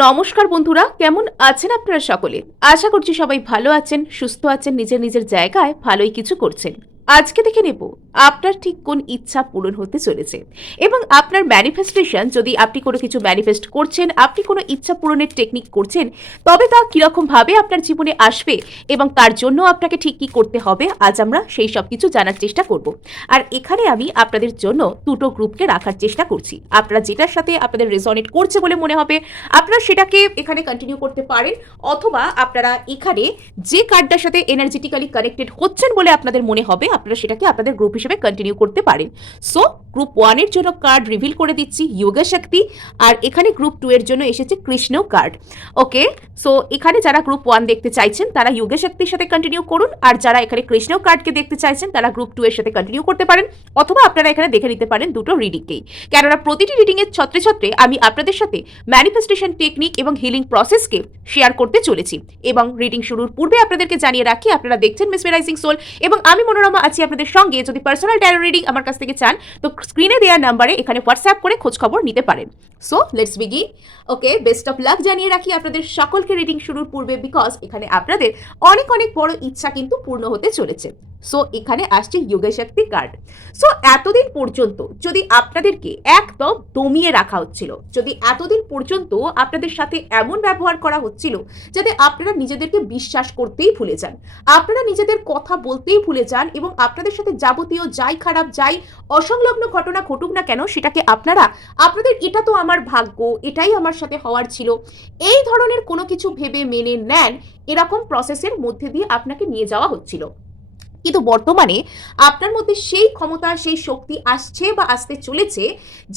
নমস্কার বন্ধুরা, কেমন আছেন আপনারা সকলে? আশা করছি সবাই ভালো আছেন, সুস্থ আছেন, নিজের নিজের জায়গায় ভালোই কিছু করছেন। আজকে দেখে নেব আপনার ঠিক কোন ইচ্ছা পূরণ হতে চলেছে এবং আপনার ম্যানিফেস্টেশন, যদি আপনি কোনো কিছু ম্যানিফেস্ট করছেন, আপনি কোনো ইচ্ছা পূরণের টেকনিক করছেন, তবে তা কিরকম ভাবে আপনার জীবনে আসবে এবং তার জন্য আপনাকে ঠিক কি করতে হবে, আজ আমরা সেই সব কিছু জানার চেষ্টা করব। আর এখানে আমি আপনাদের জন্য দুটো গ্রুপকে রাখার চেষ্টা করছি। আপনারা যেটার সাথে আপনাদের রেজনেট করছে বলে মনে হবে আপনারা সেটাকে এখানে কন্টিনিউ করতে পারেন, অথবা আপনারা এখানে যে কার্ডটার সাথে এনার্জেটিক্যালি কানেক্টেড হচ্ছেন বলে আপনাদের মনে হবে আপনারা সেটাকে আপনাদের গ্রুপ হিসেবে কন্টিনিউ করতে পারেন। সো গ্রুপ 1 এর জন্য কার্ড রিভিল করে দিচ্ছি যোগা শক্তি, আর এখানে গ্রুপ 2 এর জন্য এসেছে কৃষ্ণ কার্ড। ওকে, সো এখানে যারা গ্রুপ 1 দেখতে চাইছেন তারা যোগা শক্তির সাথে কন্টিনিউ করুন, আর যারা এখানে কৃষ্ণ কার্ডকে দেখতে চাইছেন তারা গ্রুপ 2 এর সাথে কন্টিনিউ করতে পারেন, অথবা আপনারা এখানে দেখে নিতে পারেন দুটো রিডিংকেই। কেননা প্রতিটি রিডিং এর ছত্রে ছত্রে আমি আপনাদের সাথে ম্যানিফেস্টেশন টেকনিক এবং হিলিং প্রসেসকে শেয়ার করতে চলেছি। এবং রিডিং শুরুর পূর্বে আপনাদেরকে জানিয়ে রাখি, আপনারা দেখছেন মেসমেরাইজিং সোল এবং আমি মনোরমা আছি আপনাদের সঙ্গে। যদি পার্সোনাল ট্যারো রিডিং আমার কাছ থেকে চান তো স্ক্রিনে দেওয়া নাম্বারে এখানে হোয়াটসঅ্যাপ করে খোঁজ খবর নিতে পারেন। So let's begin. Okay, best of luck জানিয়ে রাখি আপনাদের সকলকে রিডিং শুরুর পূর্বে, বিকজ এখানে আপনাদের অনেক অনেক বড় ইচ্ছা কিন্তু পূর্ণ হতে চলেছে। সো এখানে আসছে যোগা শক্তি কার্ড। সো এতদিন পর্যন্ত যদি আপনাদেরকে একদম দমিয়ে রাখা হচ্ছিল, যদি এতদিন পর্যন্ত আপনাদের সাথে এমন ব্যবহার করা হচ্ছিল যাতে আপনারা নিজেদেরকে বিশ্বাস করতেই ভুলে যান, আপনারা নিজেদের কথা বলতেই ভুলে যান, এবং আপনাদের সাথে যাবতীয় যাই খারাপ যাই অসংলগ্ন ঘটনা ঘটুক না কেন সেটাকে আপনাদের এটা তো আমার ভাগ্য, এটাই আমার সাথে হওয়ার ছিল, এই ধরনের কোনো কিছু ভেবে মেনে নেন, এরকম প্রসেসের মধ্যে দিয়ে আপনাকে নিয়ে যাওয়া হচ্ছিল। কিন্তু বর্তমানে আপনার মধ্যে সেই ক্ষমতা, সেই শক্তি আসছে বা আসতে চলেছে,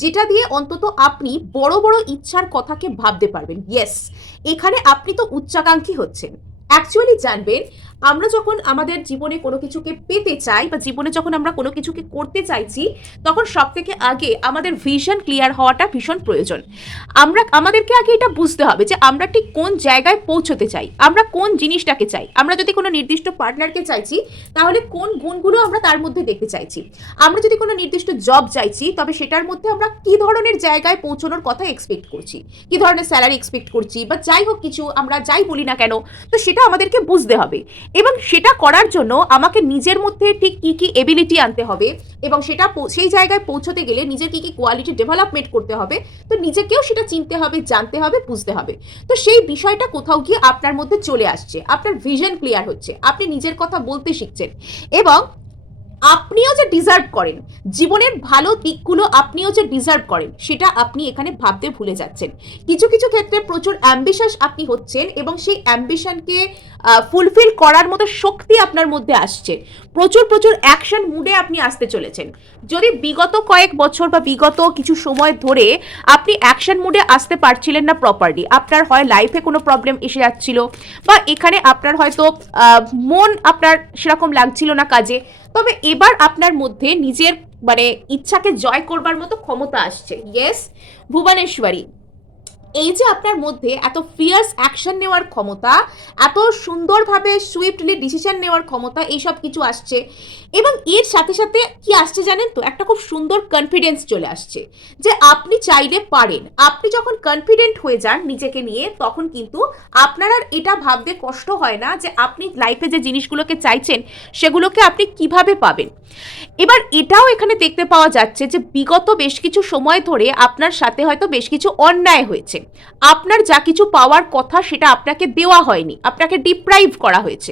যেটা দিয়ে অন্তত আপনি বড় বড় ইচ্ছার কথাকে ভাবতে পারবেন। ইয়েস, এখানে আপনি তো উচ্চাকাঙ্ক্ষী হচ্ছেন। অ্যাকচুয়ালি জানবেন, আমরা যখন আমাদের জীবনে কোনো কিছুকে পেতে চাই বা জীবনে যখন আমরা কোনো কিছুকে করতে চাইছি, তখন সব থেকে আগে আমাদের ভিশন ক্লিয়ার হওয়াটা ভীষণ প্রয়োজন। আমাদেরকে আগে এটা বুঝতে হবে যে আমরা ঠিক কোন জায়গায় পৌঁছতে চাই, আমরা কোন জিনিসটাকে চাই। আমরা যদি কোনো নির্দিষ্ট পার্টনারকে চাইছি তাহলে কোন গুণগুলো আমরা তার মধ্যে দেখতে চাইছি। আমরা যদি কোনো নির্দিষ্ট জব চাইছি তবে সেটার মধ্যে আমরা কি ধরনের জায়গায় পৌঁছানোর কথা এক্সপেক্ট করছি, কি ধরনের স্যালারি এক্সপেক্ট করছি, বা যাই হোক কিছু আমরা যাই বলি না কেন, তো সেটা আমাদেরকে বুঝতে হবে। এবং সেটা করার জন্য আমাকে নিজের মধ্যে ঠিক কি কি এবিলিটি আনতে হবে, এবং সেটা সেই জায়গায় পৌঁছতে গেলে নিজের কি কি কোয়ালিটি ডেভেলপমেন্ট করতে হবে, তো নিজেকেও সেটা চিনতে হবে, জানতে হবে, বুঝতে হবে। তো সেই বিষয়টা কোথাও গিয়ে আপনার মধ্যে চলে আসছে, আপনার ভিশন ক্লিয়ার হচ্ছে, আপনি নিজের কথা বলতে শিখছেন, এবং আপনিও যে ডিজার্ভ করেন, জীবনের ভালো দিকগুলো আপনিও যে ডিজার্ভ করেন, সেটা আপনি এখানে ভাবতে ভুলে যাচ্ছেন। কিছু কিছু ক্ষেত্রে প্রচুর অ্যাম্বিশাস আপনি হচ্ছেন, এবং সেই অ্যাম্বিশনকে ফুলফিল করার মতো শক্তি আপনার মধ্যে আসছে। প্রচুর প্রচুর অ্যাকশন মুডে আপনি আসতে চলেছেন। যদি বিগত কয়েক বছর বা বিগত কিছু সময় ধরে আপনি অ্যাকশন মুডে আসতে পারছিলেন না প্রপারলি, আপনার হয় লাইফে কোনো প্রবলেম এসে যাচ্ছিল, বা এখানে আপনার হয়তো মন আপনার সেরকম লাগছিল না কাজে, তবে এবার আপনার মধ্যে নিজের ইচ্ছাকে জয় করবার মতো ক্ষমতা আসছে। ইয়েস ভুবনেশ্বরী, এই যে আপনার মধ্যে এত ফিয়ার্স অ্যাকশন নেওয়ার ক্ষমতা, এত সুন্দরভাবে সুইফটলি ডিসিশন নেওয়ার ক্ষমতা, এইসব কিছু আসছে। এবং এর সাথে সাথে কি আসছে জানেন তো, একটা খুব সুন্দর কনফিডেন্স চলে আসছে যে আপনি চাইলে পারেন। আপনি যখন কনফিডেন্ট হয়ে যান নিজেকে নিয়ে, তখন কিন্তু আপনার আর এটা ভাবতে কষ্ট হয় না যে আপনি লাইফে যে জিনিসগুলোকে চাইছেন সেগুলোকে আপনি কিভাবে পাবেন। এবার এটাও এখানে দেখতে পাওয়া যাচ্ছে যে বিগত বেশ কিছু সময় ধরে আপনার সাথে হয়তো বেশ কিছু অন্যায় হয়েছে, আপনার যা কিছু পাওয়ার কথা সেটা আপনাকে দেওয়া হয়নি, আপনাকে ডিপ্রাইভ করা হয়েছে,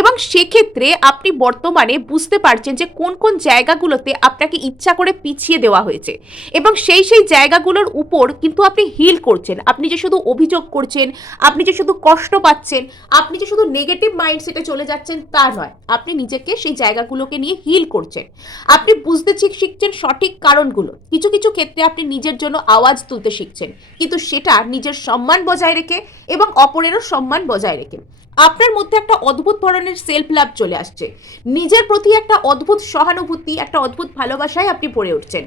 এবং সেক্ষেত্রে আপনি বর্তমানে বুঝতে পারছেন যে কোন কোন জায়গাগুলোতে আপনাকে ইচ্ছা করে পিছিয়ে দেওয়া হয়েছে, এবং সেই জায়গাগুলোর উপর কিন্তু আপনি হিল করছেন। আপনি যে শুধু অভিযোগ করছেন, আপনি যে শুধু কষ্ট পাচ্ছেন, আপনি যে শুধু নেগেটিভ মাইন্ডসেটে চলে যাচ্ছেন তা নয়, আপনি নিজেকে সেই জায়গাগুলোকে নিয়ে হিল করছেন। আপনি বুঝতে শিখছেন সঠিক কারণগুলো। কিছু কিছু ক্ষেত্রে আপনি নিজের জন্য আওয়াজ তুলতে শিখছেন, কিন্তু সেটা নিজের সম্মান বজায় রেখে এবং অপরেরও সম্মান বজায় রেখে। আপনার মধ্যে একটা অদ্ভুত ধরনের সেলফ লাভ চলে আসছে, নিজের প্রতি একটা অদ্ভুত সহানুভূতি, একটা অদ্ভুত ভালোবাসায় আপনি পড়ে উঠছেন।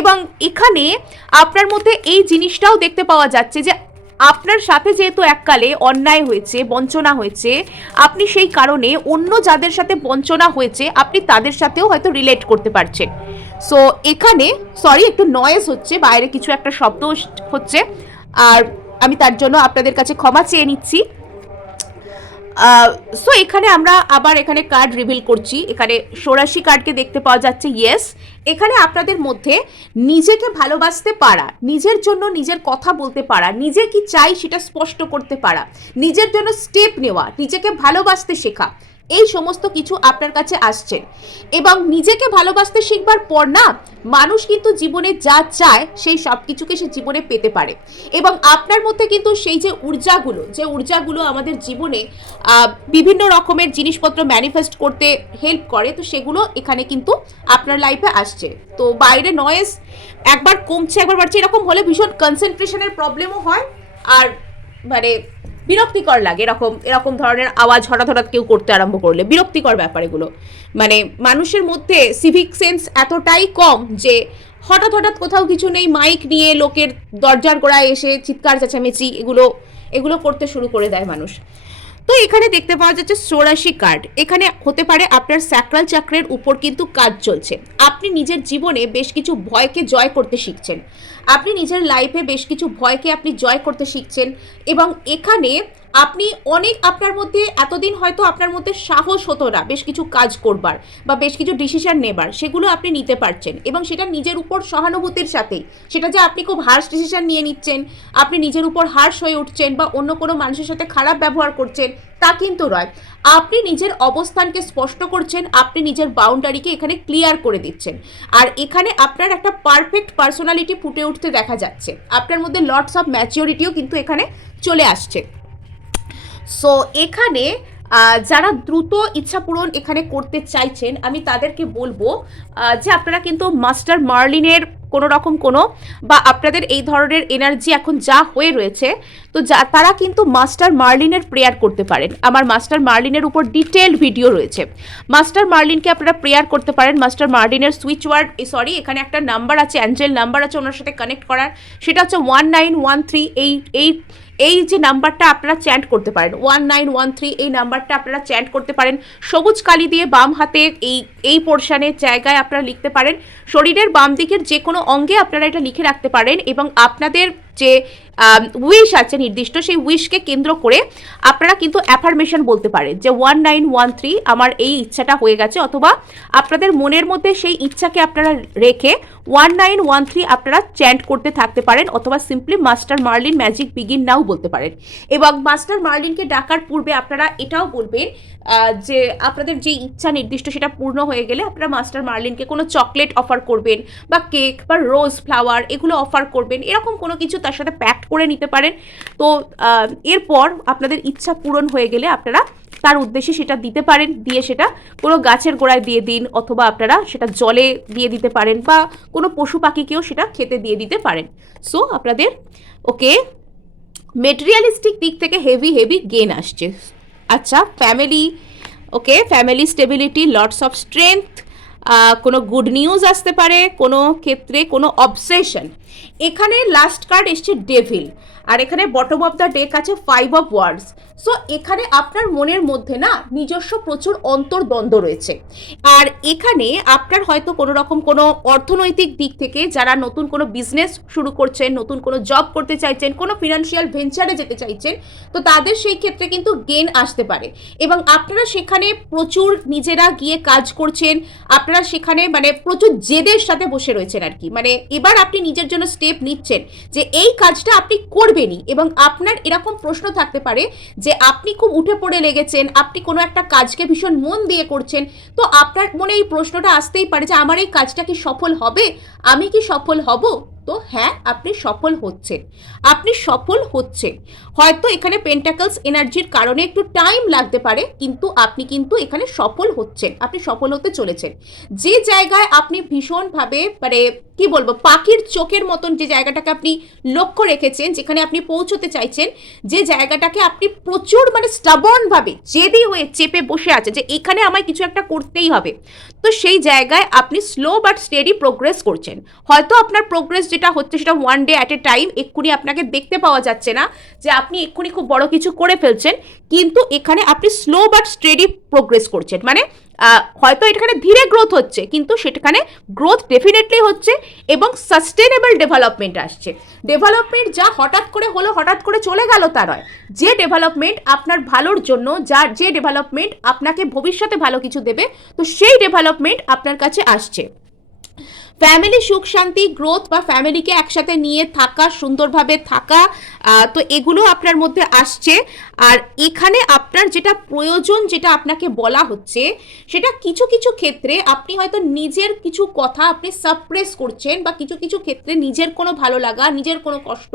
এবং এখানে আপনার মধ্যে এই জিনিসটাও দেখতে পাওয়া যাচ্ছে যে আপনার সাথে যেহেতু এককালে অন্যায় হয়েছে, বঞ্চনা হয়েছে, আপনি সেই কারণে অন্য যাদের সাথে বঞ্চনা হয়েছে আপনি তাদের সাথেও হয়তো রিলেট করতে পারছেন। সো এখানে একটু নয়েজ হচ্ছে, বাইরে কিছু একটা শব্দ হচ্ছে, আর আমি তার জন্য আপনাদের কাছে ক্ষমা চেয়ে নিচ্ছি। সো এখানে আমরা আবার এখানে কার্ড রিভিল করছি। এখানে ৮৬ কার্ডকে দেখতে পাওয়া যাচ্ছে। ইয়েস, এখানে আপনাদের মধ্যে নিজেকে ভালোবাসতে পারা, নিজের জন্য নিজের কথা বলতে পারা, নিজে কি চাই সেটা স্পষ্ট করতে পারা, নিজের জন্য স্টেপ নেওয়া, নিজেকে ভালোবাসতে শেখা, এই সমস্ত কিছু আপনার কাছে আসছেন। এবং নিজেকে ভালোবাসতে শিখবার পর না, মানুষ কিন্তু জীবনে যা চায় সেই সব কিছুকে সে জীবনে পেতে পারে। এবং আপনার মধ্যে কিন্তু সেই যে ঊর্জাগুলো আমাদের জীবনে বিভিন্ন রকমের জিনিসপত্র ম্যানিফেস্ট করতে হেল্প করে, তো সেগুলো এখানে কিন্তু আপনার লাইফে আসছে। তো বাইরে নয়েজ একবার কমছে একবার বাড়ছে, এরকম হলে ভীষণ কনসেন্ট্রেশনের প্রবলেমও হয়, আর মানে বিরক্তিকর লাগে এরকম ধরনের আওয়াজ হঠাৎ হঠাৎ কেউ করতে আরম্ভ করলে, বিরক্তিকর ব্যাপার এগুলো। মানে মানুষের মধ্যে সিভিক সেন্স এতটাই কম যে হঠাৎ হঠাৎ কোথাও কিছু নেই মাইক নিয়ে লোকের দরজার গোড়ায় এসে চিৎকার চেঁচামেচি এগুলো করতে শুরু করে দেয় মানুষ। তো এখানে দেখতে পাওয়া যাচ্ছে ৮৬ কার্ড। এখানে হতে পারে আপনার স্যাক্রাল চক্রের উপর কিন্তু কাজ চলছে। আপনি নিজের জীবনে বেশ কিছু ভয়কে জয় করতে শিখছেন, আপনি নিজের লাইফে বেশ কিছু ভয়কে আপনি জয় করতে শিখছেন। এবং এখানে আপনি অনেক, আপনার মধ্যে এতদিন হয়তো আপনার মধ্যে সাহস হতো না বেশ কিছু কাজ করবার বা বেশ কিছু ডিসিশন নেবার, সেগুলো আপনি নিতে পারছেন। এবং সেটা নিজের উপর সহানুভূতির সাথেই, সেটা যে আপনি খুব হার্শ ডিসিশন নিয়ে নিচ্ছেন, আপনি নিজের উপর হার্শ হয়ে উঠছেন বা অন্য কোনো মানুষের সাথে খারাপ ব্যবহার করছেন, তা কিন্তু নয়। আপনি নিজের অবস্থানকে স্পষ্ট করছেন, আপনি নিজের বাউন্ডারিকে এখানে ক্লিয়ার করে দিচ্ছেন। আর এখানে আপনার একটা পারফেক্ট পার্সোনালিটি ফুটে উঠতে দেখা যাচ্ছে। আপনার মধ্যে লটস অফ ম্যাচিওরিটিও কিন্তু এখানে চলে আসছে। সো এখানে যারা দ্রুত ইচ্ছা পূরণ এখানে করতে চাইছেন, আমি তাদেরকে বলবো যে আপনারা কিন্তু মাস্টার মার্লিনের কোনো রকম বা আপনাদের এই ধরনের এনার্জি এখন যা হয়ে রয়েছে, তো তারা কিন্তু মাস্টার মার্লিনের প্রেয়ার করতে পারেন। আমার মাস্টার মার্লিনের উপর ডিটেলড ভিডিও রয়েছে। মাস্টার মার্লিনকে আপনারা প্রেয়ার করতে পারেন। মাস্টার মার্লিনের সুইচ ওয়ার্ড এখানে একটা নাম্বার আছে, অ্যাঞ্জেল নাম্বার আছে ওনার সাথে কানেক্ট করার, সেটা হচ্ছে 1913। এই যে নাম্বারটা আপনারা চ্যান্ট করতে পারেন, 1913 এই নাম্বারটা আপনারা চ্যান্ট করতে পারেন। সবুজ কালি দিয়ে বাম হাতে এই পোর্শনের জায়গায় আপনারা লিখতে পারেন। শরীরের বাম দিকের যে কোনো অঙ্গে আপনারা এটা লিখে রাখতে পারেন। এবং আপনাদের যে উইশ আছে নির্দিষ্ট, সেই উইশকে কেন্দ্র করে আপনারা কিন্তু অ্যাফার্মেশন বলতে পারেন যে 1913 আমার এই ইচ্ছাটা হয়ে গেছে, অথবা আপনাদের মনের মধ্যে সেই ইচ্ছাকে আপনারা রেখে 1913 আপনারা চ্যান্ট করতে থাকতে পারেন, অথবা simply master Merlin magic begin now বলতে পারেন। এবং মাস্টার মার্লিনকে ডাকার পূর্বে আপনারা এটাও বলবেন যে আপনাদের যে ইচ্ছা নির্দিষ্ট সেটা পূর্ণ হয়ে গেলে আপনারা মাস্টার মার্লিনকে কোনো চকলেট অফার করবেন বা কেক বা রোজ ফ্লাওয়ার এগুলো অফার করবেন, এরকম কোনো কিছু তার সাথে প্যাক্ট করে নিতে পারেন। তো এরপর আপনাদের ইচ্ছা পূরণ হয়ে গেলে আপনারা তার উদ্দেশ্যে সেটা দিতে পারেন, দিয়ে সেটা কোনো গাছের গোড়ায় দিয়ে দিন, অথবা আপনারা সেটা জলে দিয়ে দিতে পারেন, বা কোনো পশু পাখিকেও সেটা খেতে দিয়ে দিতে পারেন। সো আপনাদের মেটেরিয়ালিস্টিক দিক থেকে হেভি গেন আসছে। আচ্ছা, family stability, lots of strength, কোনো গুড নিউজ আসতে পারে, কোনো ক্ষেত্রে কোনো অবসেশন। এখানে লাস্ট কার্ড এসছে ডেভিল, আর এখানে বটম অফ দ্য ডেক আছে 5 অফ ওয়ার্ডস। সো এখানে আপনার মনের মধ্যে না নিজস্ব প্রচুর অন্তর্দ্বন্দ্ব রয়েছে। আর এখানে আপনার হয়তো কোনো রকম কোনো অর্থনৈতিক দিক থেকে যারা নতুন কোনো বিজনেস শুরু করছেন, নতুন কোনো জব করতে চাইছেন, কোনো ফিনান্সিয়াল ভেঞ্চারে যেতে চাইছেন, তো তাদের সেই ক্ষেত্রে কিন্তু গেন আসতে পারে। এবং আপনারা সেখানে প্রচুর নিজেরা গিয়ে কাজ করছেন, আপনারা সেখানে মানে প্রচুর জেদের সাথে বসে রয়েছেন আর কি। মানে এবার আপনি নিজের জন্য স্টেপ নিচ্ছেন যে এই কাজটা আপনি করবেনই। এবং আপনার এরকম প্রশ্ন থাকতে পারে যে আপনি খুব উঠে পড়ে লেগেছেন, আপনি কোনো একটা কাজকে ভীষণ মন দিয়ে করছেন, তো আপনার মনে এই প্রশ্নটা আসতেই পারে যে আমার এই কাজটা কি সফল হবে, আমি কি সফল হব? তো হ্যাঁ, আপনি সফল হচ্ছেন। হয়তো এখানে পেন্টাকলস এনার্জির কারণে একটু টাইম লাগতে পারে, কিন্তু আপনি কিন্তু এখানে সফল হচ্ছেন, আপনি সফল হতে চলেছেন। যে জায়গায় আপনি ভীষণভাবে মানে কি বলবো, পাখির চোখের মতন যে জায়গাটাকে আপনি লক্ষ্য রেখেছেন, যেখানে আপনি পৌঁছতে চাইছেন, যে জায়গাটাকে আপনি প্রচুর মানে স্টাবর্নভাবে জেদি হয়ে চেপে বসে আছে যে এখানে আমায় কিছু একটা করতেই হবে, তো সেই জায়গায় আপনি স্লো বাট স্টেডি প্রোগ্রেস করছেন। হয়তো আপনার প্রোগ্রেস যেটা হচ্ছে সেটা one day at a time, এক্ষুনি আপনাকে দেখতে পাওয়া যাচ্ছে না যে আপনি এক্ষুনি খুব বড় কিছু করে ফেলছেন, কিন্তু এখানে আপনি স্লো বাট স্টেডি প্রোগ্রেস করছেন। মানে হয়তো এখানে ধীরে গ্রোথ হচ্ছে, কিন্তু সেখানে গ্রোথ ডেফিনেটলি হচ্ছে এবং সাস্টেনেবল ডেভেলপমেন্ট আসছে। ডেভেলপমেন্ট যা হঠাৎ করে হলো, হঠাৎ করে চলে গেল তা নয়। যে ডেভেলপমেন্ট আপনার ভালোর জন্য, যে ডেভেলপমেন্ট আপনাকে ভবিষ্যতে ভালো কিছু দেবে, তো সেই ডেভেলপমেন্ট আপনার কাছে আসছে। ফ্যামিলি সুখ শান্তি গ্রোথ বা ফ্যামিলিকে একসাথে নিয়ে থাকা, সুন্দরভাবে থাকা, তো এগুলো আপনার মধ্যে আসছে। আর এখানে আপনার যেটা প্রয়োজন, যেটা আপনাকে বলা হচ্ছে, সেটা কিছু কিছু ক্ষেত্রে আপনি হয়তো নিজের কিছু কথা আপনি সাপ্রেস করছেন, বা কিছু কিছু ক্ষেত্রে নিজের কোনো ভালো লাগা, নিজের কোনো কষ্ট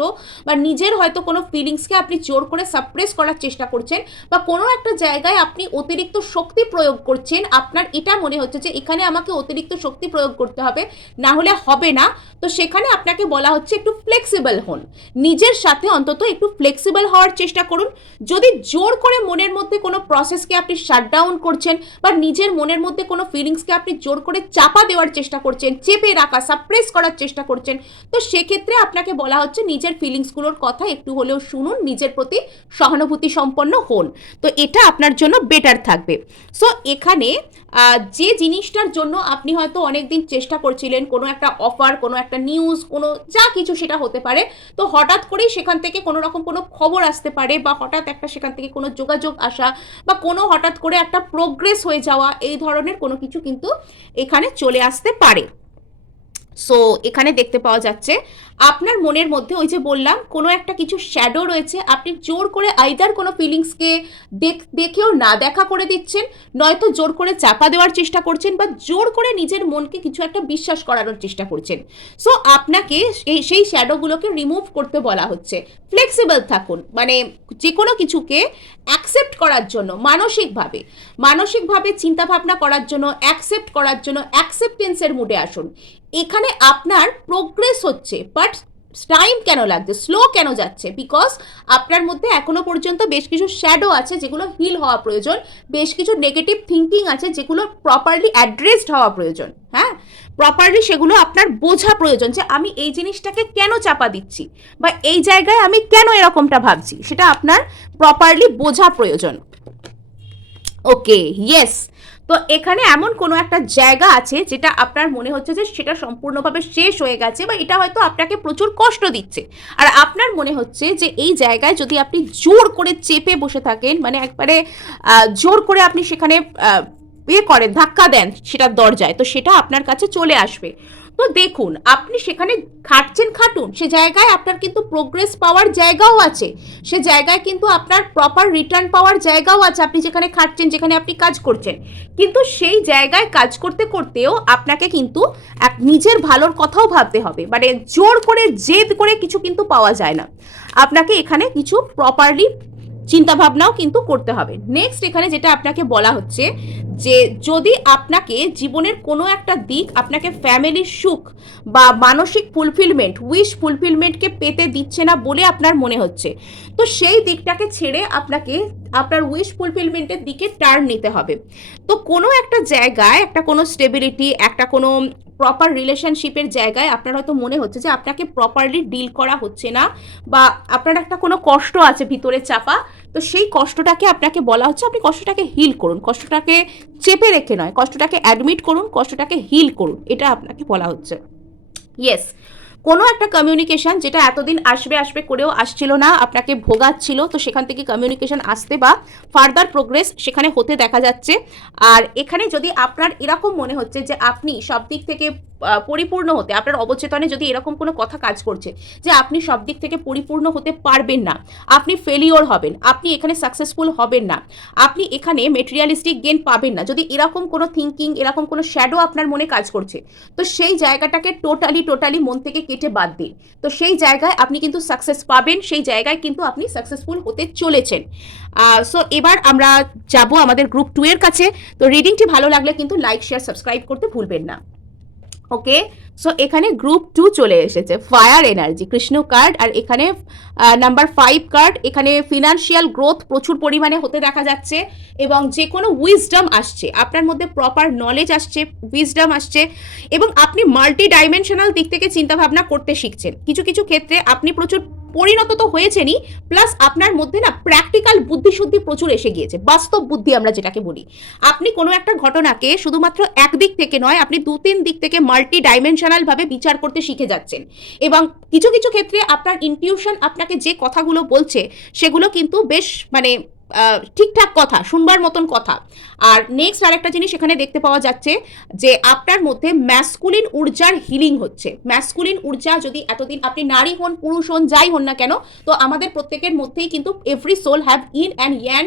বা নিজের হয়তো কোনো ফিলিংসকে আপনি জোর করে সাপ্রেস করার চেষ্টা করছেন, বা কোনো একটা জায়গায় আপনি অতিরিক্ত শক্তি প্রয়োগ করছেন। আপনার এটা মনে হচ্ছে যে এখানে আমাকে অতিরিক্ত শক্তি প্রয়োগ করতে হবে, না হলে হবে না। তো সেখানে আপনাকে বলা হচ্ছে একটু ফ্লেক্সিবল হন, নিজের সাথে অন্তত একটু ফ্লেক্সিবল হওয়ার চেষ্টা করুন। যদি জোর করে মনের মধ্যে কোনো প্রসেসকে আপনি শাটডাউন করছেন, বা নিজের মনের মধ্যে কোনো ফিলিংসকে আপনি জোর করে চাপা দেওয়ার চেষ্টা করছেন, চেপে রাখা, সাপ্রেস করার চেষ্টা করছেন, তো সেক্ষেত্রে আপনাকে বলা হচ্ছে নিজের ফিলিংসগুলোর কথা একটু হলেও শুনুন, নিজের প্রতি সহানুভূতি সম্পন্ন হন, তো এটা আপনার জন্য বেটার থাকবে। সো এখানে যে জিনিসটার জন্য আপনি হয়তো অনেকদিন চেষ্টা করছিলেন, কোনো একটা অফার, কোনো একটা নিউজ, কোনো যা কিছু সেটা হতে পারে, তো হঠাৎ করেই সেখান থেকে কোনো রকম কোনো খবর আসতে পারে, বা হঠাৎ একটা সেখান থেকে কোনো যোগাযোগ আসা, বা কোনো হঠাৎ করে একটা প্রোগ্রেস হয়ে যাওয়া, এই ধরনের কোনো কিছু কিন্তু এখানে চলে আসতে পারে। সো এখানে দেখতে পাওয়া যাচ্ছে আপনার মনের মধ্যে ওই যে বললাম কোনো একটা কিছু শ্যাডো রয়েছে, আপনি জোর করে আইদার কোনো ফিলিংসকে দেখেও না দেখা করে দিচ্ছেন, নয়তো জোর করে চাপা দেওয়ার চেষ্টা করছেন, বা জোর করে নিজের মনকে কিছু একটা বিশ্বাস করানোর চেষ্টা করছেন। সো আপনাকে সেই শ্যাডোগুলোকে রিমুভ করতে বলা হচ্ছে। ফ্লেক্সিবল থাকুন, মানে যে কোনো কিছুকে অ্যাকসেপ্ট করার জন্য, মানসিকভাবে চিন্তাভাবনা করার জন্য, অ্যাকসেপ্ট করার জন্য অ্যাকসেপ্টেন্সের মুডে আসুন। এখানে আপনার প্রোগ্রেস হচ্ছে, বাট টাইম কেন লাগছে, স্লো কেন যাচ্ছে? বিকজ আপনার মধ্যে এখনো পর্যন্ত বেশ কিছু শ্যাডো আছে যেগুলো হিল হওয়া প্রয়োজন, বেশ কিছু নেগেটিভ থিঙ্কিং আছে যেগুলো প্রপারলি অ্যাড্রেসড হওয়া প্রয়োজন। হ্যাঁ, প্রপারলি সেগুলো আপনার বোঝা প্রয়োজন যে আমি এই জিনিসটাকে কেন চাপা দিচ্ছি, বা এই জায়গায় আমি কেন এরকমটা ভাবছি, সেটা আপনার প্রপারলি বোঝা প্রয়োজন। ওকে, ইয়েস। তো এখানে এমন কোনো একটা জায়গা আছে যেটা আপনার মনে হচ্ছে যে সেটা সম্পূর্ণভাবে শেষ হয়ে গেছে, বা এটা হয়তো আপনাকে প্রচুর কষ্ট দিচ্ছে, আর আপনার মনে হচ্ছে যে এই জায়গায় যদি আপনি জোর করে চেপে বসে থাকেন, মানে একবারে জোর করে আপনি সেখানে করেন, ধাক্কা দেন সেটার দরজায়, তো সেটা আপনার কাছে চলে আসবে। তো দেখুন, আপনি সেখানে খাটুন, সে জায়গায় আপনার কিন্তু প্রোগ্রেস পাওয়ার জায়গাও আছে, সে জায়গায় কিন্তু আপনার প্রপার রিটার্ন পাওয়ার জায়গাও আছে। আপনি যেখানে খাটছেন, যেখানে আপনি কাজ করছেন, কিন্তু সেই জায়গায় কাজ করতে করতেও আপনাকে কিন্তু নিজের ভালোর কথাও ভাবতে হবে। মানে জোর করে জেদ করে কিছু কিন্তু পাওয়া যায় না, আপনাকে এখানে কিছু প্রপারলি চিন্তাভাবনাও কিন্তু করতে হবে। নেক্সট এখানে যেটা আপনাকে বলা হচ্ছে যে যদি আপনাকে জীবনের কোনো একটা দিক আপনাকে ফ্যামিলির সুখ বা মানসিক ফুলফিলমেন্ট, উইশ ফুলফিলমেন্টকে পেতে দিচ্ছে না বলে আপনার মনে হচ্ছে, তো সেই দিকটাকে ছেড়ে আপনাকে আপনার উইশ ফুলফিলমেন্টের দিকে টার্ন নিতে হবে। তো কোনো একটা জায়গায় একটা কোনো স্টেবিলিটি, একটা কোনো প্রপার রিলেশনশিপের জায়গায় আপনার হয়তো মনে হচ্ছে যে আপনাকে প্রপারলি ডিল করা হচ্ছে না, বা আপনার একটা কোনো কষ্ট আছে ভিতরে চাপা, তো সেই কষ্টটাকে আপনাকে বলা হচ্ছে আপনি কষ্টটাকে হিল করুন, কষ্টটাকে চেপে রেখে নয়, কষ্টটাকে অ্যাডমিট করুন, কষ্টটাকে হিল করুন, এটা আপনাকে বলা হচ্ছে। ইয়েস, কোনো একটা কমিউনিকেশন যেটা এতদিন আসবে করেও আসছিল না, আপনাকে ভোগাচ্ছিল, তো সেখান থেকে কমিউনিকেশন আসতে বা ফার্দার প্রোগ্রেস সেখানে হতে দেখা যাচ্ছে। আর এখানে যদি আপনার এরকম মনে হচ্ছে যে আপনি সব দিক থেকে পরিপূর্ণ হতে, আপনার অবচেতনে যদি এরকম কোনো কথা কাজ করছে যে আপনি সব দিক থেকে পরিপূর্ণ হতে পারবেন না, আপনি ফেলিওর হবেন, আপনি এখানে সাকসেসফুল হবেন না, আপনি এখানে মেটেরিয়ালিস্টিক গেন পাবেন না, যদি এরকম কোনো থিঙ্কিং, এরকম কোনো শ্যাডো আপনার মনে কাজ করছে, তো সেই জায়গাটাকে টোটালি মন থেকে কেটে বাদ দিন। তো সেই জায়গায় আপনি কিন্তু সাকসেস পাবেন, সেই জায়গায় কিন্তু আপনি সাকসেসফুল হতে চলেছেন। সো এবার আমরা যাব আমাদের গ্রুপ 2 এর কাছে। তো রিডিংটি ভালো লাগলে কিন্তু লাইক, শেয়ার, সাবস্ক্রাইব করতে ভুলবেন না। ওকে, সো এখানে গ্রুপ 2 চলে এসেছে, ফায়ার এনার্জি, কৃষ্ণ কার্ড। আর এখানে নাম্বার 5 কার্ড, এখানে ফিনান্সিয়াল গ্রোথ প্রচুর পরিমাণে হতে দেখা যাচ্ছে এবং যে কোনো উইজডম আসছে আপনার মধ্যে, প্রপার নলেজ আসছে, উইজডম আসছে এবং আপনি মাল্টি ডাইমেনশনাল দিক থেকে চিন্তাভাবনা করতে শিখছেন। কিছু কিছু ক্ষেত্রে আপনি প্রচুর পরিণত তো হয়েছেনই, প্লাস আপনার মধ্যে না প্র্যাকটিক্যাল বুদ্ধিশুদ্ধি প্রচুর এসে গিয়েছে, বাস্তব বুদ্ধি আমরা যেটাকে বলি। আপনি কোনো একটা ঘটনাকে শুধুমাত্র একদিক থেকে নয়, আপনি 2-3 দিক থেকে মাল্টি ডাইমেনশনাল ভাবে বিচার করতে শিখে যাচ্ছেন এবং কিছু কিছু ক্ষেত্রে আপনার ইনটিউশন আপনাকে যে কথাগুলো বলছে সেগুলো কিন্তু বেশ মানে ঠিকঠাক কথা, শুনবার মতন কথা। আর নেক্সট আরেকটা জিনিস এখানে দেখতে পাওয়া যাচ্ছে যে আপনার মধ্যে ম্যাসকুলিন ঊর্জার হিলিং হচ্ছে। ম্যাসকুলিন ঊর্জা, যদি এতদিন আপনি নারী হন, পুরুষ হন, যাই হন না কেন, তো আমাদের প্রত্যেকের মধ্যেই কিন্তু every soul have yin and yang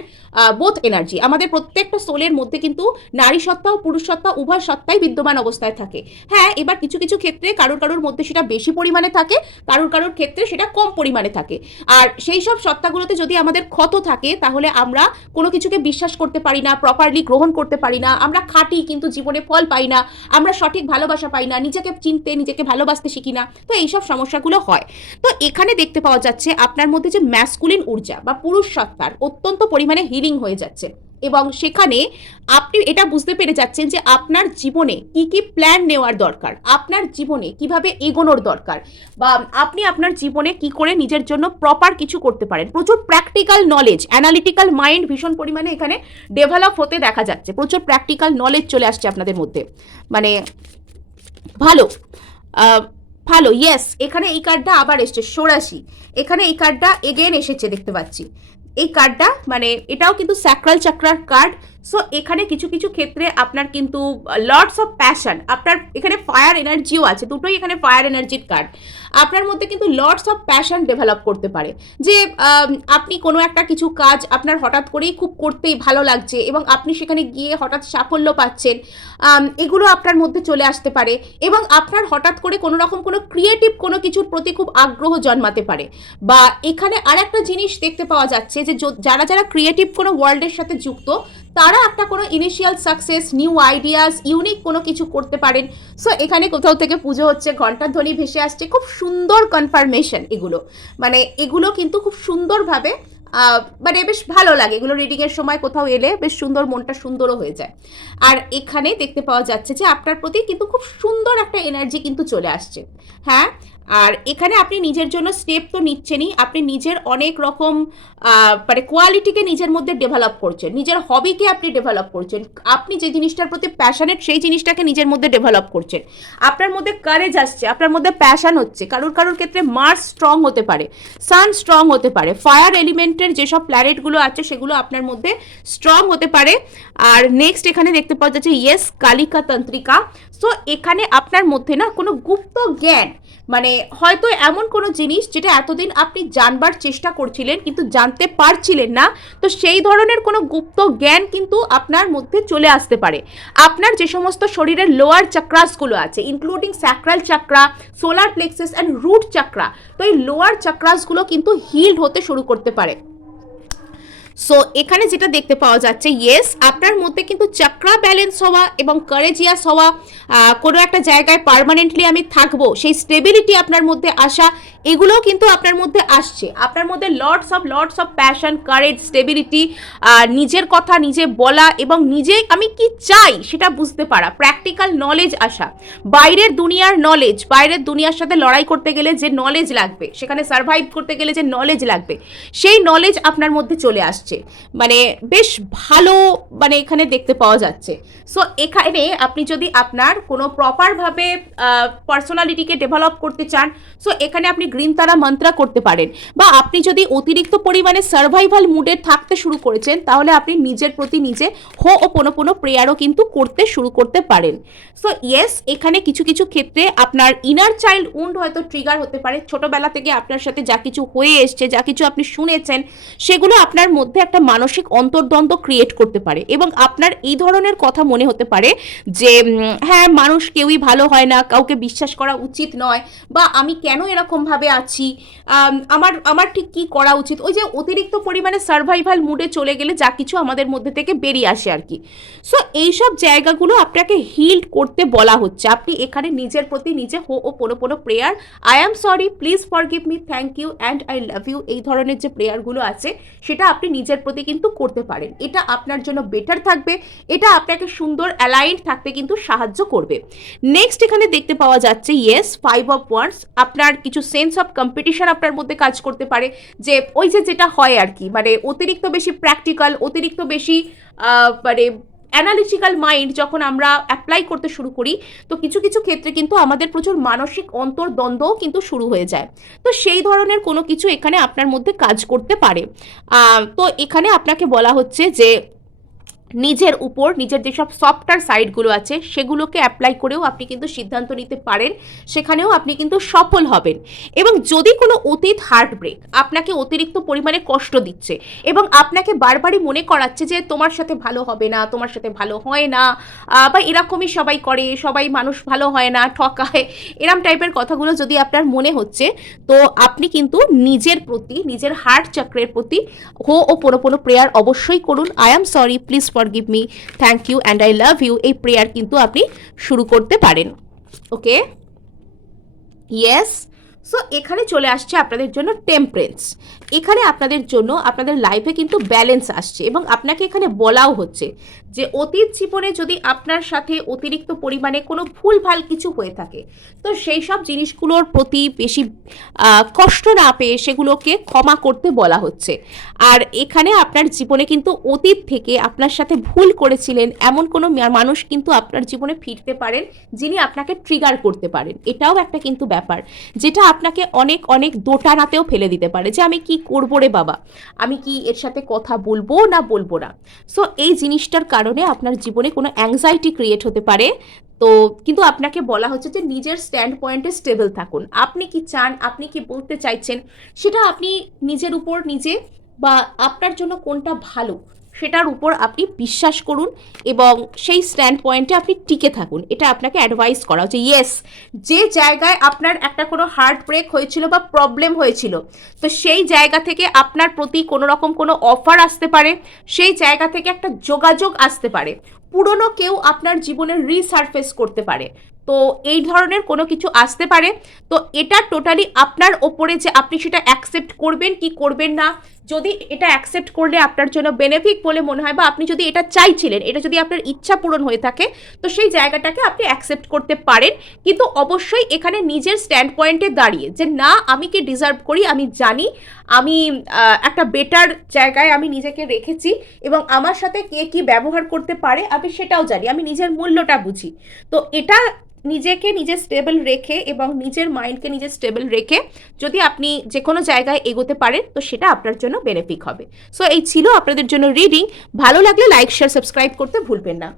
both energy. আমাদের প্রত্যেকটা সোলের মধ্যে কিন্তু নারী সত্তা ও পুরুষ সত্তা উভয় সত্তাই বিদ্যমান অবস্থায় থাকে। হ্যাঁ, এবার কিছু কিছু ক্ষেত্রে কারোর মধ্যে সেটা বেশি পরিমাণে থাকে, কারোর ক্ষেত্রে সেটা কম পরিমাণে থাকে। আর সেই সব সত্তাগুলোতে যদি আমাদের ক্ষত থাকে তাহলে আমরা কোনো কিছুকে বিশ্বাস করতে পারি না, প্রপারলি গ্রহণ করতে পারি না, আমরা খাটি কিন্তু জীবনে ফল পাই না, আমরা সঠিক ভালোবাসা পাই না, নিজেকে চিনতে, নিজেকে ভালোবাসতে শিখি না, তো এইসব সমস্যাগুলো হয়। তো এখানে দেখতে পাওয়া যাচ্ছে আপনার মধ্যে যে ম্যাসকুলিন ঊর্জা বা পুরুষ সত্তার অত্যন্ত পরিমাণে হিলিং হয়ে যাচ্ছে এবং সেখানে আপনি এটা বুঝতে পেরে যাচ্ছেন যে আপনার জীবনে কি কি প্ল্যান নেওয়ার দরকার, আপনার জীবনে কিভাবে এগোনোর দরকার, বা আপনি আপনার জীবনে কি করে নিজের জন্য প্রপার কিছু করতে পারেন। প্রচুর প্র্যাকটিক্যাল নলেজ, অ্যানালিটিক্যাল মাইন্ড ভীষণ পরিমাণে এখানে ডেভেলপ হতে দেখা যাচ্ছে, প্রচুর প্র্যাকটিক্যাল নলেজ চলে আসছে আপনাদের মধ্যে, মানে ভালো ভালো। ইয়েস, এখানে এই কার্ডটা আবার এসছে, ষোড়শী। এখানে এই কার্ডটা এগেন এসেছে দেখতে পাচ্ছি। এই কার্ডটা মানে এটাও কিন্তু স্যাক্রাল চাক্রার কার্ড। সো এখানে কিছু কিছু ক্ষেত্রে আপনার কিন্তু লর্ডস অফ প্যাশন, আপনার এখানে ফায়ার এনার্জিও আছে, দুটোই এখানে ফায়ার এনার্জির কার্ড। আপনার মধ্যে কিন্তু লর্ডস অফ প্যাশন ডেভেলপ করতে পারে, যে আপনি কোনো একটা কিছু কাজ আপনার হঠাৎ করেই খুব করতেই ভালো লাগছে এবং আপনি সেখানে গিয়ে হঠাৎ সাফল্য পাচ্ছেন, এগুলো আপনার মধ্যে চলে আসতে পারে এবং আপনার হঠাৎ করে কোনো রকম কোনো ক্রিয়েটিভ কোনো কিছুর প্রতি খুব আগ্রহ জন্মাতে পারে। বা এখানে আর একটা জিনিস দেখতে পাওয়া যাচ্ছে যে যারা যারা ক্রিয়েটিভ কোনো ওয়ার্ল্ডের সাথে যুক্ত, তারা একটা কোনো initial success, new ideas, unique কোনো কিছু করতে পারেন। সো এখানে কোথাও থেকে পুজো হচ্ছে, ঘন্টার ধ্বনি ভেসে আসছে, খুব সুন্দর কনফার্মেশন এগুলো, মানে এগুলো কিন্তু খুব সুন্দরভাবে মানে বেশ ভালো লাগে এগুলো রিডিংয়ের সময় কোথাও এলে, বেশ সুন্দর, মনটা সুন্দরও হয়ে যায়। আর এখানে দেখতে পাওয়া যাচ্ছে যে আপনার প্রতি কিন্তু খুব সুন্দর একটা এনার্জি কিন্তু চলে আসছে। হ্যাঁ, আর এখানে আপনি নিজের জন্য স্টেপ তো নিচ্ছেনই, আপনি নিজের অনেক রকম মানে কোয়ালিটিকে নিজের মধ্যে ডেভেলপ করছেন, নিজের হবিকে আপনি ডেভেলপ করছেন, আপনি যে জিনিসটার প্রতি প্যাশনেট সেই জিনিসটাকে নিজের মধ্যে ডেভেলপ করছেন। আপনার মধ্যে কারেজ আসছে, আপনার মধ্যে প্যাশন হচ্ছে। কারোর ক্ষেত্রে মার্স স্ট্রং হতে পারে, সান স্ট্রং হতে পারে, ফায়ার এলিমেন্টের যেসব প্ল্যানেটগুলো আছে সেগুলো আপনার মধ্যে স্ট্রং হতে পারে। আর নেক্সট এখানে দেখতে পাওয়া যাচ্ছে ইয়েস, কালিকা তন্ত্রিকা। সো এখানে আপনার মধ্যে না কোনো গুপ্ত জ্ঞান, মানে হয়তো এমন কোনো জিনিস যেটা এতদিন আপনি জানবার চেষ্টা করছিলেন কিন্তু জানতে পারছিলেন না, তো সেই ধরনের কোনো গুপ্ত জ্ঞান কিন্তু আপনার মধ্যে চলে আসতে পারে। আপনার যে সমস্ত শরীরের লোয়ার চাক্রাসগুলো আছে, including sacral chakra, solar plexus and root chakra, তো এই লোয়ার চাক্রাসগুলো কিন্তু হিল্ড হতে শুরু করতে পারে। সো এখানে যেটা দেখতে পাওয়া যাচ্ছে, ইয়েস, আপনার মধ্যে কিন্তু চক্রা ব্যালেন্স হওয়া এবং কারেজিয়াস হওয়া, কোনো একটা জায়গায় পার্মানেন্টলি আমি থাকবো, সেই স্টেবিলিটি আপনার মধ্যে আসা, এগুলোও কিন্তু আপনার মধ্যে আসছে। আপনার মধ্যে lords of passion, courage, stability, নিজের কথা নিজে বলা এবং নিজে আমি কি চাই সেটা বুঝতে পারা, প্র্যাকটিক্যাল নলেজ আসা, বাইরের দুনিয়ার নলেজ, বাইরের দুনিয়ার সাথে লড়াই করতে গেলে যে নলেজ লাগবে, সেখানে সার্ভাইভ করতে গেলে যে নলেজ লাগবে, সেই নলেজ আপনার মধ্যে চলে আসছে। মানে বেশ ভালো, মানে এখানে দেখতে পাওয়া যাচ্ছে। সো এখানে আপনি যদি আপনার কোনো প্রপারভাবে পার্সোনালিটিকে ডেভেলপ করতে চান, সো এখানে আপনি গ্রিন তারা মন্ত্রা করতে পারেন। বা আপনি যদি অতিরিক্ত পরিমাণে সার্ভাইভাল মুডে থাকতে শুরু করেছেন, তাহলে আপনি নিজের প্রতি নিজে হো ও পোনো প্রেয়ারও কিন্তু করতে শুরু করতে পারেন। সো ইয়েস, এখানে কিছু কিছু ক্ষেত্রে আপনার ইনার চাইল্ড উন্ড হয়তো ট্রিগার হতে পারে। ছোটবেলা থেকে আপনার সাথে যা কিছু হয়ে এসছে, যা কিছু আপনি শুনেছেন, সেগুলো আপনার মধ্যে মধ্যে একটা মানসিক অন্তর্দ্বন্দ্ব ক্রিয়েট করতে পারে এবং আপনার এই ধরনের কথা মনে হতে পারে যে হ্যাঁ, মানুষ কেউই ভালো হয় না, কাউকে বিশ্বাস করা উচিত নয়, বা আমি কেন এরকমভাবে আছি, আমার আমার ঠিক কী করা উচিত, ওই যে অতিরিক্ত পরিমাণে সার্ভাইভাল মুডে চলে গেলে যা কিছু আমাদের মধ্যে থেকে বেরিয়ে আসে আর কি। সো এইসব জায়গাগুলো আপনাকে হিল করতে বলা হচ্ছে। আপনি এখানে নিজের প্রতি নিজে ho'oponopono prayer, I am sorry, please forgive me, thank you and I love you, এই ধরনের যে প্রেয়ারগুলো আছে সেটা আপনি নিজের প্রতি কিন্তু করতে পারেন। এটা আপনার জন্য বেটার থাকবে, এটা আপনাকে সুন্দর অ্যালাইন্ড থাকতে কিন্তু সাহায্য করবে। নেক্সট এখানে দেখতে পাওয়া যাচ্ছে ইয়েস 5 অফ ওয়ান্ডস, আপনার কিছু সেন্স অফ কম্পিটিশন আপনার মধ্যে কাজ করতে পারে, যে ওই যে যেটা হয় আর কি, মানে অতিরিক্ত বেশি প্র্যাকটিক্যাল, অতিরিক্ত বেশি মানে অ্যানালিটিক্যাল মাইন্ড যখন আমরা অ্যাপ্লাই করতে শুরু করি, তো কিছু কিছু ক্ষেত্রে কিন্তু আমাদের প্রচুর মানসিক অন্তর্দ্বন্দ্বও কিন্তু শুরু হয়ে যায়। তো সেই ধরনের কোনো কিছু এখানে আপনার মধ্যে কাজ করতে পারে। তো এখানে আপনাকে বলা হচ্ছে যে নিজের উপর নিজের যেসব সফটওয়্যার সাইটগুলো আছে সেগুলোকে অ্যাপ্লাই করেও আপনি কিন্তু সিদ্ধান্ত নিতে পারেন, সেখানেও আপনি কিন্তু সফল হবেন। এবং যদি কোনো অতীত হার্টব্রেক আপনাকে অতিরিক্ত পরিমাণে কষ্ট দিচ্ছে এবং আপনাকে বারবারই মনে করাচ্ছে যে তোমার সাথে ভালো হবে না, তোমার সাথে ভালো হয় না, বা এরকমই সবাই করে, সবাই মানুষ ভালো হয় না, ঠকায়, এরম টাইপের কথাগুলো যদি আপনার মনে হচ্ছে, তো আপনি কিন্তু নিজের প্রতি, নিজের হার্ট চক্রের প্রতি হো ও পোনো প্রেয়ার অবশ্যই করুন। I am sorry, please forgive me, thank you and I love you, এই প্রেয়ার কিন্তু আপনি শুরু করতে পারেন। ওকে, ইয়েস। সো এখানে চলে আসছে আপনাদের জন্য টেম্পারেন্স। এখানে আপনাদের জন্য আপনাদের লাইফে কিন্তু ব্যালেন্স আসছে এবং আপনাকে এখানে বলাও হচ্ছে যে অতীত জীবনে যদি আপনার সাথে অতিরিক্ত পরিমাণে কোনো ভুলভাল কিছু হয়ে থাকে, তো সেই সব জিনিসগুলোর প্রতি বেশি কষ্ট না পেয়ে সেগুলোকে ক্ষমা করতে বলা হচ্ছে। আর এখানে আপনার জীবনে কিন্তু অতীত থেকে আপনার সাথে ভুল করেছিলেন এমন কোনো মানুষ কিন্তু আপনার জীবনে ফিরতে পারেন, যিনি আপনাকে ট্রিগার করতে পারেন। এটাও একটা কিন্তু ব্যাপার যেটা আপনাকে অনেক অনেক দোটানাতেও ফেলে দিতে পারে, যে আমি কি করবো রে বাবা, আমি কি এর সাথে কথা বলবো না বলবো না। সো এই জিনিসটার কারণে আপনার জীবনে কোনো অ্যাংজাইটি ক্রিয়েট হতে পারে। তো কিন্তু আপনাকে বলা হচ্ছে যে নিজের স্ট্যান্ড পয়েন্টে স্টেবল থাকুন, আপনি কি চান, আপনি কি বলতে চাইছেন, সেটা আপনি নিজের উপর নিজে, বা আপনার জন্য কোনটা ভালো সেটার উপর আপনি বিশ্বাস করুন এবং সেই স্ট্যান্ড পয়েন্টে আপনি টিকে থাকুন। এটা আপনাকে অ্যাডভাইস করা হচ্ছে। ইয়েস, যে জায়গায় আপনার একটা কোনো হার্ট ব্রেক হয়েছিল বা প্রবলেম হয়েছিল, তো সেই জায়গা থেকে আপনার প্রতি কোনো রকম কোনো অফার আসতে পারে, সেই জায়গা থেকে একটা যোগাযোগ আসতে পারে, পুরনো কেউ আপনার জীবনে রিসারফেস করতে পারে, তো এই ধরনের কোনো কিছু আসতে পারে। তো এটা টোটালি আপনার ওপরে যে আপনি সেটা অ্যাকসেপ্ট করবেন কি করবেন না। যদি এটা অ্যাকসেপ্ট করলে আপনার জন্য বেনিফিট বলে মনে হয়, বা আপনি যদি এটা চাইছিলেন, এটা যদি আপনার ইচ্ছা পূরণ হয়ে থাকে, তো সেই জায়গাটাকে আপনি অ্যাকসেপ্ট করতে পারেন। কিন্তু অবশ্যই এখানে নিজের স্ট্যান্ড পয়েন্টে দাঁড়িয়ে যে না, আমি কি ডিজার্ভ করি, আমি জানি আমি একটা বেটার জায়গায় আমি নিজেকে রেখেছি এবং আমার সাথে কে কী ব্যবহার করতে পারে আমি সেটাও জানি, আমি নিজের মূল্যটা বুঝি। তো এটা নিজেকে নিজে স্টেবল রেখে এবং নিজের মাইন্ডকে নিজে স্টেবল রেখে যদি আপনি যে কোনো জায়গায় এগোতে পারেন, তো সেটা আপনার জন্য বেনিফিট হবে। সো এই ছিল আপনাদের জন্য রিডিং। ভালো লাগলে লাইক, শেয়ার, সাবস্ক্রাইব করতে ভুলবেন না।